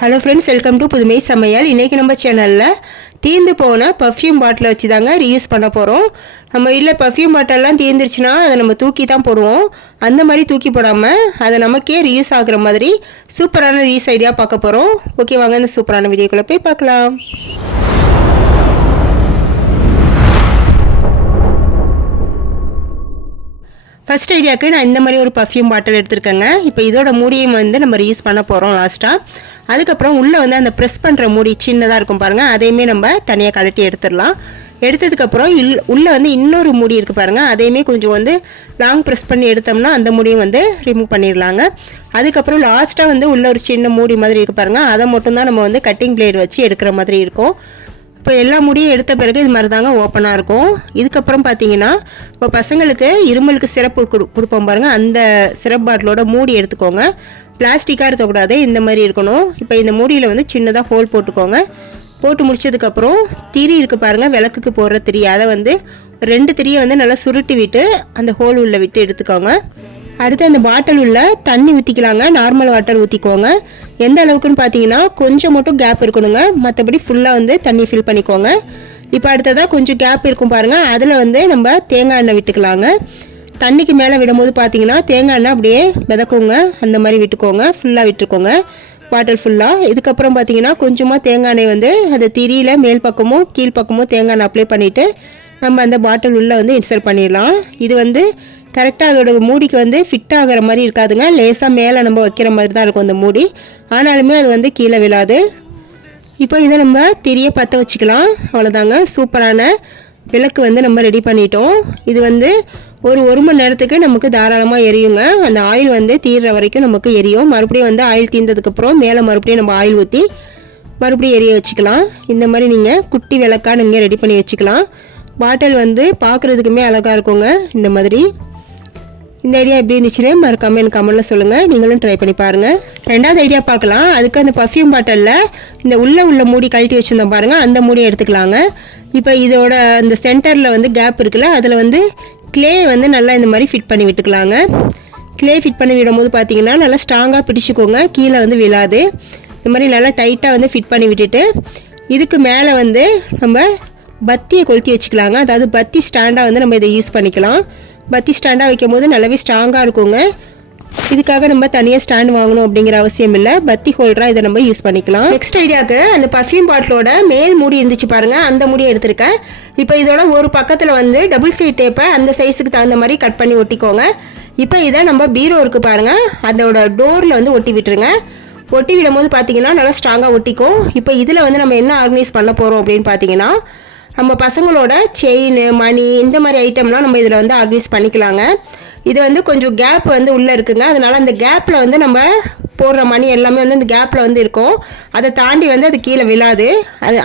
Hello friends, welcome to புதுமை சமையல். இன்றைக்கி நம்ம சேனலில் தீர்ந்து போன பர்ஃப்யூம் பாட்டிலை வச்சு தாங்க ரீயூஸ் பண்ண போகிறோம். நம்ம வீட்டில் பர்ஃப்யூம் பாட்டிலெலாம் தீர்ந்துருச்சுன்னா அதை நம்ம தூக்கி தான் போடுவோம். அந்த மாதிரி தூக்கி போடாமல் அதை நமக்கே ரீயூஸ் ஆகுற மாதிரி சூப்பரான ரீயூஸ் ஐடியா பார்க்க போகிறோம். ஓகே, வாங்க இந்த சூப்பரான வீடியோக்குள்ளே போய் பார்க்கலாம். ஃபஸ்ட் ஐடியாவுக்கு நான் இந்த மாதிரி ஒரு பர்ஃப்யூம் பாட்டில் எடுத்துருக்கேங்க. இப்போ இதோட மூடியும் நம்ம ரீயூஸ் பண்ண போகிறோம் லாஸ்ட்டாக. அதுக்கப்புறம் உள்ளே அந்த ப்ரெஸ் பண்ணுற மூடி சின்னதாக இருக்கும் பாருங்கள், அதையுமே நம்ம தனியாக கழட்டி எடுத்துடலாம். எடுத்ததுக்கப்புறம் உள்ளே இன்னொரு மூடி இருக்குது பாருங்கள், அதையுமே கொஞ்சம் லாங் ப்ரெஸ் பண்ணி எடுத்தோம்னா அந்த மூடியும் ரிமூவ் பண்ணிடலாங்க. அதுக்கப்புறம் லாஸ்ட்டாக உள்ளே ஒரு சின்ன மூடி மாதிரி இருக்குது பாருங்கள், அதை மட்டும்தான் நம்ம கட்டிங் பிளேட் வச்சு எடுக்கிற மாதிரி இருக்கும். இப்போ எல்லா முடியும் எடுத்த பிறகு இது மாதிரி தாங்க ஓப்பனாக இருக்கும். இதுக்கப்புறம் பார்த்தீங்கன்னா இப்போ பசங்களுக்கு இருமலுக்கு சிரப்பு கொடுப்போம் பாருங்கள், அந்த சிரப் பாட்டிலோட மூடி எடுத்துக்கோங்க. பிளாஸ்டிக்காக இருக்கக்கூடாது, இந்த மாதிரி இருக்கணும். இப்போ இந்த மூடியில் சின்னதாக ஹோல் போட்டுக்கோங்க. போட்டு முடிச்சதுக்கப்புறம் திரி இருக்குது பாருங்கள், விளக்குக்கு போடுற திரி, அதை 2 திரியை நல்லா சுருட்டி விட்டு அந்த ஹோல் உள்ள விட்டு எடுத்துக்கோங்க. அடுத்து அந்த பாட்டில் உள்ள தண்ணி ஊற்றிக்கலாங்க. நார்மல் வாட்டர் ஊற்றிக்கோங்க. எந்த அளவுக்குன்னு பார்த்தீங்கன்னா கொஞ்சம் மட்டும் கேப் இருக்கணுங்க, மற்றபடி ஃபுல்லாக தண்ணி ஃபில் பண்ணிக்கோங்க. இப்போ அடுத்ததாக கொஞ்சம் கேப் இருக்கும் பாருங்கள், அதில் நம்ம தேங்காய் எண்ணெய் விட்டுக்கலாங்க. தண்ணிக்கு மேலே விடும்போது பார்த்தீங்கன்னா தேங்காய் எண்ணெய் அப்படியே மிதக்குங்க, அந்த மாதிரி விட்டுக்கோங்க. ஃபுல்லாக விட்டுக்கோங்க பாட்டில் ஃபுல்லாக. இதுக்கப்புறம் பார்த்தீங்கன்னா கொஞ்சமாக தேங்காய் எண்ணெய் அந்த திரியில் மேல் பக்கமும் கீழ் பக்கமும் தேங்காய் எண்ணெய் அப்ளை பண்ணிவிட்டு நம்ம அந்த பாட்டில் உள்ளே இன்சர்ட் பண்ணிடலாம். இது கரெக்டாக அதோட மூடிக்கு ஃபிட் ஆகிற மாதிரி இருக்காதுங்க, லேசாக மேலே நம்ம வைக்கிற மாதிரி தான் இருக்கும் அந்த மூடி. ஆனாலுமே அது கீழே விழாது. இப்போ இதை நம்ம திரியை பற்ற வச்சுக்கலாம். அவ்வளோதாங்க, சூப்பரான விளக்கு நம்ம ரெடி பண்ணிட்டோம். இது ஒரு மணி நேரத்துக்கு நமக்கு தாராளமாக எரியுங்க. அந்த ஆயில் தீர்ற வரைக்கும் நமக்கு எரியும். மறுபடியும் ஆயில் தீர்ந்ததுக்கப்புறம் மேலே மறுபடியும் நம்ம ஆயில் ஊற்றி மறுபடியும் எரிய வச்சுக்கலாம். இந்த மாதிரி நீங்கள் குட்டி விளக்காக நீங்கள் ரெடி பண்ணி வச்சுக்கலாம். பாட்டில் பார்க்குறதுக்குமே அழகாக இருக்குங்க. இந்த மாதிரி இந்த ஐடியா எப்படி இருந்துச்சுன்னு மறக்காமல் எனக்கு கமெண்ட்டில் சொல்லுங்கள். நீங்களும் ட்ரை பண்ணி பாருங்கள். ரெண்டாவது ஐடியா பார்க்கலாம். அதுக்கு அந்த பர்ஃப்யூம் பாட்டிலில் இந்த உள்ள மூடி கழட்டி வச்சுருந்தோம் பாருங்கள், அந்த மூடியை எடுத்துக்கலாங்க. இப்போ இதோட அந்த சென்டரில் கேப் இருக்குல்ல, அதில் கிளே நல்லா இந்த மாதிரி ஃபிட் பண்ணி விட்டுக்கலாங்க. கிளே ஃபிட் பண்ணி விடும்போது பார்த்தீங்கன்னா நல்லா ஸ்ட்ராங்காக பிடிச்சிக்கோங்க, கீழே விழாது. இந்த மாதிரி நல்லா டைட்டாக ஃபிட் பண்ணி விட்டுட்டு இதுக்கு மேலே நம்ம பத்தியை கொளுத்தி வச்சுக்கலாங்க. அதாவது பத்தி ஸ்டாண்டாக நம்ம இதை யூஸ் பண்ணிக்கலாம். பத்தி ஸ்டாண்டாக வைக்கும் போது நல்லாவே ஸ்ட்ராங்காக இருக்குங்க. இதுக்காக நம்ம தனியாக ஸ்டாண்ட் வாங்கணும் அப்படிங்கிற அவசியம் இல்லை, பத்தி ஹோல்டராக இதை நம்ம யூஸ் பண்ணிக்கலாம். நெக்ஸ்ட் ஐடியாவுக்கு அந்த பர்ஃப்யூம் பாட்டிலோட மேல் மூடி இருந்துச்சு பாருங்கள், அந்த மூடியை எடுத்திருக்கேன். இப்போ இதோட ஒரு பக்கத்தில் டபுள் சைட் டேப்பை அந்த சைஸுக்கு தகுந்த மாதிரி கட் பண்ணி ஒட்டிக்கோங்க. இப்போ இதை நம்ம பீரோ இருக்குது பாருங்கள், அதோட டோரில் ஒட்டி விட்டுருங்க. ஒட்டி விடும் போது பார்த்தீங்கன்னா நல்லா ஸ்ட்ராங்காக ஒட்டிக்கும். இப்போ இதில் நம்ம என்ன ஆர்கனைஸ் பண்ண போகிறோம் அப்படின்னு பார்த்தீங்கன்னா, நம்ம பசங்களோட செயின், மணி, இந்த மாதிரி ஐட்டம்லாம் நம்ம இதில் ஆர்கனைஸ் பண்ணிக்கலாங்க. இது கொஞ்சம் கேப் உள்ளே இருக்குங்க, அதனால் அந்த கேப்பில் நம்ம போடுற மணி எல்லாமே அந்த கேப்பில் இருக்கும். அதை தாண்டி அது கீழே விழாது.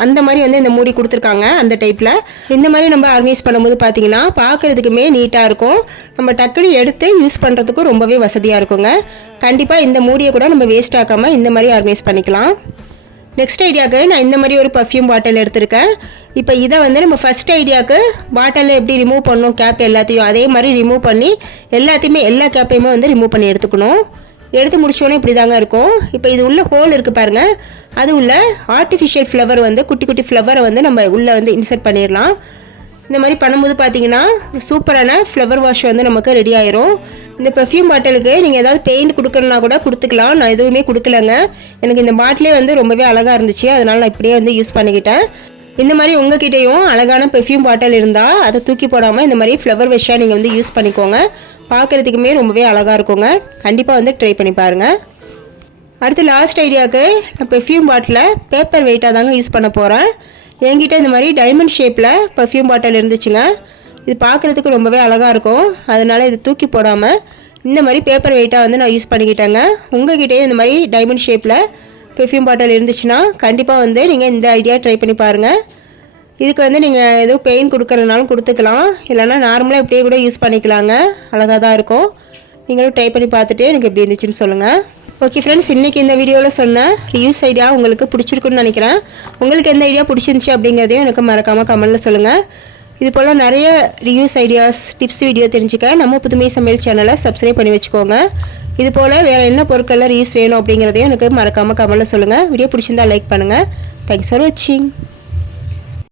அந்த மாதிரி இந்த மூடி கொடுத்துருக்காங்க அந்த டைப்பில். இந்த மாதிரி நம்ம ஆர்கனைஸ் பண்ணும்போது பார்த்தீங்கன்னா பார்க்குறதுக்குமே நீட்டாக இருக்கும். நம்ம டக்குனு எடுத்து யூஸ் பண்ணுறதுக்கும் ரொம்பவே வசதியாக இருக்குங்க. கண்டிப்பாக இந்த மூடியை கூட நம்ம வேஸ்ட் ஆக்காமல் இந்த மாதிரி ஆர்கனைஸ் பண்ணிக்கலாம். நெக்ஸ்ட் ஐடியாவுக்கு நான் இந்த மாதிரி ஒரு பர்ஃப்யூம் பாட்டில் எடுத்திருக்கேன். இப்போ இதை நம்ம ஃபஸ்ட் ஐடியாவுக்கு பாட்டிலில் எப்படி ரிமூவ் பண்ணணும் கேப் எல்லாத்தையும் அதே மாதிரி ரிமூவ் பண்ணி எல்லா கேப்பையுமே ரிமூவ் பண்ணி எடுத்துக்கணும். எடுத்து முடிச்சோன்னே இப்படி தாங்க இருக்கும். இப்போ இது உள்ள ஹோல் இருக்குது பாருங்கள், அது உள்ள ஆர்டிஃபிஷியல் ஃப்ளவர் குட்டி குட்டி ஃப்ளவரை நம்ம உள்ளே இன்சர்ட் பண்ணிடலாம். இந்த மாதிரி பண்ணும்போது பார்த்தீங்கன்னா சூப்பரான ஃப்ளவர் வாஷ் நமக்கு ரெடி ஆயிரும். இந்த பெர்ஃப்யூம் பாட்டிலுக்கு நீங்கள் ஏதாவது பெயிண்ட் கொடுக்கணுன்னா கூட கொடுத்துக்கலாம். நான் எதுவுமே கொடுக்கலங்க, எனக்கு இந்த பாட்டிலே ரொம்பவே அழகாக இருந்துச்சு, அதனால் நான் இப்படியே யூஸ் பண்ணிக்கிட்டேன். இந்த மாதிரி உங்ககிட்டையும் அழகான பெர்ஃப்யூம் பாட்டில் இருந்தால் அதை தூக்கி போடாமல் இந்த மாதிரி ஃப்ளவர் வாஷாக நீங்கள் யூஸ் பண்ணிக்கோங்க. பார்க்குறதுக்குமே ரொம்பவே அழகாக இருக்குங்க. கண்டிப்பாக ட்ரை பண்ணி பாருங்கள். அடுத்து லாஸ்ட் ஐடியாவுக்கு நான் பெர்ஃப்யூம் பாட்டிலை பேப்பர் வெயிட்டாக தாங்க யூஸ் பண்ண போகிறேன். என்கிட்ட இந்த மாதிரி டைமண்ட் ஷேப்பில் பெர்ஃப்யூம் பாட்டில் இருந்துச்சுங்க. இது பார்க்குறதுக்கு ரொம்பவே அழகாக இருக்கும், அதனால் இது தூக்கி போடாமல் இந்த மாதிரி பேப்பர் வெயிட்டாக நான் யூஸ் பண்ணிக்கிட்டேங்க. உங்கள்கிட்டயே இந்த மாதிரி டைமண்ட் ஷேப்பில் பெர்ஃப்யூம் பாட்டில் இருந்துச்சுன்னா கண்டிப்பாக நீங்கள் இந்த ஐடியா ட்ரை பண்ணி பாருங்கள். இதுக்கு நீங்கள் எதுவும் பெயின் கொடுக்குறதுனாலும் கொடுத்துக்கலாம், இல்லைனா நார்மலாக இப்படியே கூட யூஸ் பண்ணிக்கலாங்க. அழகாக தான் இருக்கும். நீங்களும் ட்ரை பண்ணி பார்த்துட்டு எனக்கு எப்படி இருந்துச்சுன்னு சொல்லுங்கள். ஓகே ஃப்ரெண்ட்ஸ், இன்றைக்கி இந்த வீடியோவில் சொன்ன ரியூஸ் ஐடியா உங்களுக்கு பிடிச்சிருக்குன்னு நினைக்கிறேன். உங்களுக்கு எந்த ஐடியா பிடிச்சிருந்துச்சி அப்படிங்கிறதையும் எனக்கு மறக்காமல் கமெண்ட்டில் சொல்லுங்கள். இது போல் நிறைய ரிவ்யூஸ் ஐடியாஸ் டிப்ஸ் வீடியோ தெரிஞ்சுக்க நம்ம புதுமை சமையல் சேனலை சப்ஸ்கிரைப் பண்ணி வச்சுக்கோங்க. இது போல் வேறு என்ன பொருட்கள்லாம் ரீயூஸ் வேணும் அப்படிங்கிறதையும் எனக்கு மறக்காமல் கமெண்ட்டில் சொல்லுங்கள். வீடியோ பிடிச்சிருந்தா லைக் பண்ணுங்கள். தேங்க்ஸ் ஃபார் வாட்சிங்.